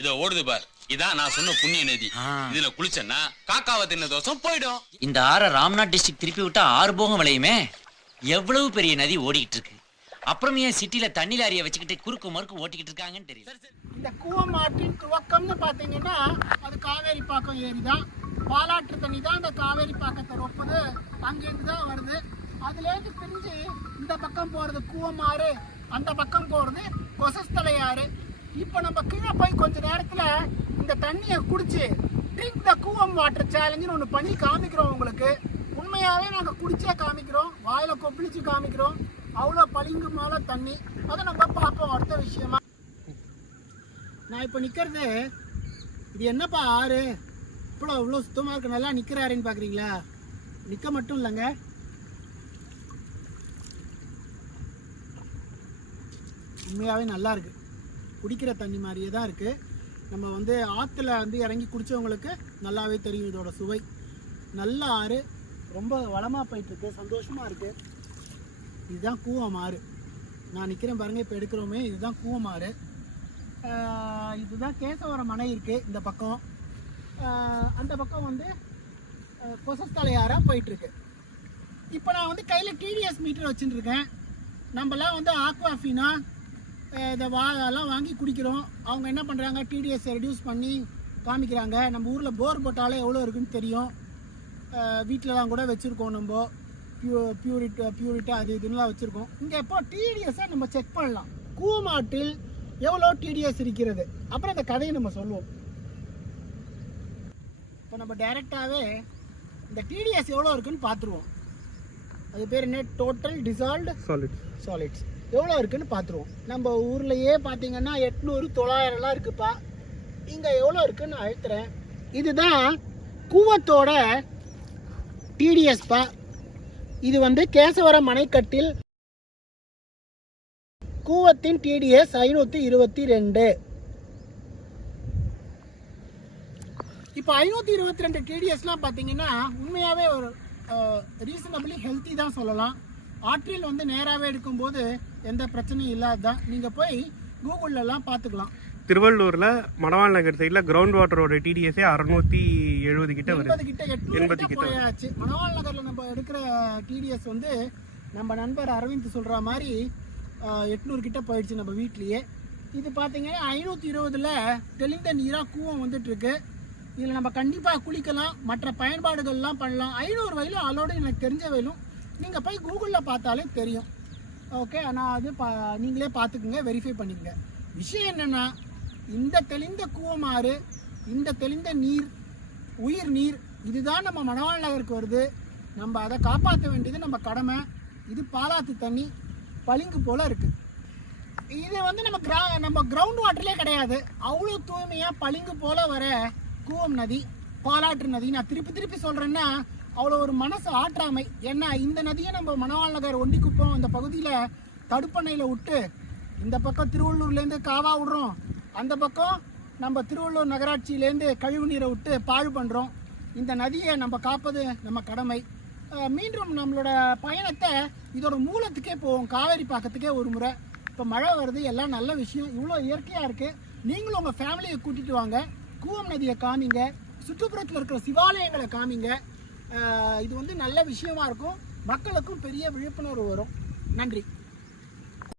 இத ஓடுது பார். இதான் நான் சொன்ன புண்ணிய நதி. இதுல குளிச்சேன்னா காக்காவை தின்ன தோசம் போயிடும். இந்த ஆறை ராம்நாத் டிஸ்ட்ரிக்ட் திருப்பி விட்டா ஆறு போகம் விளையுமே? எவ்வளவு பெரிய நதி ஓடிக்கிட்டு இருக்கு? அப்புறம் ஏன் சிட்டில தண்ணி லாரியை வச்சுக்கிட்டு குறுக்கு மறுக்கு ஓட்டிக்கிட்டு இருக்காங்கன்னு தெரியல. இந்த கூவமாற்றின் துவக்கம்னு பார்த்தீங்கன்னா அது காவேரி பாக்கம் ஏரி தான் பாலாற்று தண்ணி தான் இந்த காவேரி பாக்கத்தை ரொப்புது. அங்கேருந்து தான் வருது. அதுலேருந்து பிரிஞ்சு இந்த பக்கம் போகிறது கூவமாறு அந்த பக்கம் போகிறது கொசஸ்தலையாறு இப்போ நம்ம கீழே போய் கொஞ்ச நேரத்தில் இந்த தண்ணியை குடிச்சு ட்ரிங்க் த கூவம் வாட்டர் சேலஞ்சுன்னு ஒன்று பண்ணி காமிக்கிறோம் உங்களுக்கு. உண்மையாகவே நாங்கள் குடிச்சே காமிக்கிறோம். வாயில் கொப்பளிச்சு காமிக்கிறோம். அவ்வளோ பளிங்கு மேலே தண்ணி. அதை நம்ம பார்ப்போம் அடுத்த விஷயமா. நான் இப்போ நிற்கிறது இது என்னப்பா ஆறு? இவ்வளோ இவ்வளோ சுத்தமாக இருக்கு நல்லா நிற்கிறாருன்னு பார்க்குறீங்களா நிற்க மட்டும் இல்லைங்க. உண்மையாகவே நல்லா இருக்கு. குடிக்கிற தண்ணி மாதிரியே தான் இருக்குது நம்ம வந்து ஆற்றுல வந்து இறங்கி குடித்தவங்களுக்கு நல்லாவே தெரியும் இதோட சுவை. நல்ல ஆறு. ரொம்ப வளமாக போயிட்டுருக்கு. சந்தோஷமாக இருக்குது இதுதான் கூவம் ஆறு நான் நிற்கிறேன் பாருங்கள் இப்போ எடுக்கிறோமே. இதுதான் கூவம் ஆறு இதுதான் கேசவரம் மனை இருக்குது இந்த பக்கம். அந்த பக்கம் வந்து கொசஸ்தலையாராக போயிட்டுருக்கு. இப்போ நான் வந்து கையில் டிடிஎஸ் மீட்டர் வச்சுட்டுருக்கேன். நம்மலாம் வந்து ஆக்வாஃபினா இந்த வா வாங்கி குடிக்கிறோம். அவங்க என்ன பண்ணுறாங்க டிடிஎஸ் ரெடியூஸ் பண்ணி காமிக்கிறாங்க. நம்ம ஊரில் போர் போட்டாலே எவ்வளோ இருக்குன்னு தெரியும். வீட்டிலலாம் கூட வச்சுருக்கோம் நம்ம. பியூ பியூரிட் பியூரிட்டி அது இதுலாம் வச்சுருக்கோம். இங்கே எப்போ டிடிஎஸ்ஸை நம்ம செக் பண்ணலாம். கூமாட்டில் எவ்வளோ டிடிஎஸ் இருக்கிறது? அப்புறம் அந்த கதையை நம்ம சொல்லுவோம். இப்போ நம்ம டைரெக்டாகவே இந்த டிடிஎஸ் எவ்வளோ இருக்குன்னு பார்த்துருவோம். அது பேர் என்ன? டோட்டல் டிசால்வ்டு சாலிட் சாலிட்ஸ் எவ்வளோ இருக்குன்னு பார்த்துருவோம். நம்ம ஊர்லேயே பார்த்தீங்கன்னா எட்நூறு தொள்ளாயிரம்லாம் இருக்குப்பா. இங்கே எவ்வளோ இருக்குதுன்னு அழுத்துறேன். இதுதான் கூவத்தோட டிடிஎஸ்பா இது வந்து கேசவரம் மனைக்கட்டில் கூவத்தின் டிடிஎஸ் ஐநூற்றி இருபத்தி ரெண்டு. இப்போ ஐநூற்றி இருபத்தி ரெண்டு டிடிஎஸ்லாம் பார்த்தீங்கன்னா உண்மையாகவே ஒரு ரீசனபிளி ஹெல்த்தி தான் சொல்லலாம். ஆற்றில் வந்து நேராகவே எடுக்கும்போது எந்த பிரச்சனையும் இல்லாததான் நீங்கள் போய் கூகுள்லலாம் பார்த்துக்கலாம். திருவள்ளூர்ல மணவாள் நகர் சைடுல கிரவுண்ட் வாட்டரோட டிடிஎஸ்ஏ அறுநூத்தி எழுபது கிட்ட வருது. எண்பது கிட்ட போயாச்சு. மணவாள் நகர்ல நம்ம எடுக்கிற டிடிஎஸ் வந்து நம்ம நண்பர் அரவிந்த் சொல்ற மாதிரி எட்நூறு கிட்ட போயிடுச்சு நம்ம வீட்லயே. இது பார்த்தீங்கன்னா ஐநூற்றி இருபதுல தெளிந்த நீராக கூவம் வந்துட்டு இருக்கு இதில் நம்ம கண்டிப்பாக குளிக்கலாம். மற்ற பயன்பாடுகள்லாம் பண்ணலாம். ஐநூறு வயலும் அதோட எனக்கு தெரிஞ்ச வயலும் நீங்கள் போய் கூகுளில் பார்த்தாலே தெரியும். ஓகே ஆனால் அது பா நீங்களே பார்த்துக்குங்க வெரிஃபை பண்ணிக்கங்க. விஷயம் என்னென்னா இந்த தெளிந்த கூவமாறு இந்த தெளிந்த நீர் உயிர் நீர் இதுதான் நம்ம மணவாள் நகருக்கு வருது. நம்ம அதை காப்பாற்ற வேண்டியது நம்ம கடமை. இது பாலாத்து தண்ணி பளிங்கு போல் இருக்குது இது வந்து நம்ம கிரா நம்ம கிரவுண்ட் வாட்டர்லே கிடையாது. அவ்வளோ தூய்மையாக பளிங்கு போல் வர கூவம் நதி. பாலாற்று நதி. நான் திருப்பி திருப்பி சொல்கிறேன்னா அவ்வளோ ஒரு மனசு ஆற்றாமை. ஏன்னா இந்த நதியை நம்ம மணவாள் நகர் ஒண்டிக்குப்பம் அந்த பகுதியில் தடுப்பணையில் விட்டு இந்த பக்கம் திருவள்ளூர்லேருந்து காவா விடுறோம். அந்த பக்கம் நம்ம திருவள்ளூர் நகராட்சியிலேருந்து கழிவு நீரை விட்டு பாழ் பண்ணுறோம் இந்த நதியை நம்ம காப்பது நம்ம கடமை. மீண்டும் நம்மளோட பயணத்தை இதோட மூலத்துக்கே போவோம். காவேரி பாக்கத்துக்கே ஒரு முறை. இப்போ மழை வருது எல்லாம் நல்ல விஷயம். இவ்வளோ இயற்கையாக இருக்குது நீங்களும் உங்கள் ஃபேமிலியை கூட்டிகிட்டு வாங்க. கூவம் நதியை காமிங்க. சுற்றுப்புறத்தில் இருக்கிற சிவாலயங்களை காமிங்க. இது வந்து நல்ல விஷயமா இருக்கும். மக்களுக்கும் பெரிய விழிப்புணர்வு வரும். நன்றி.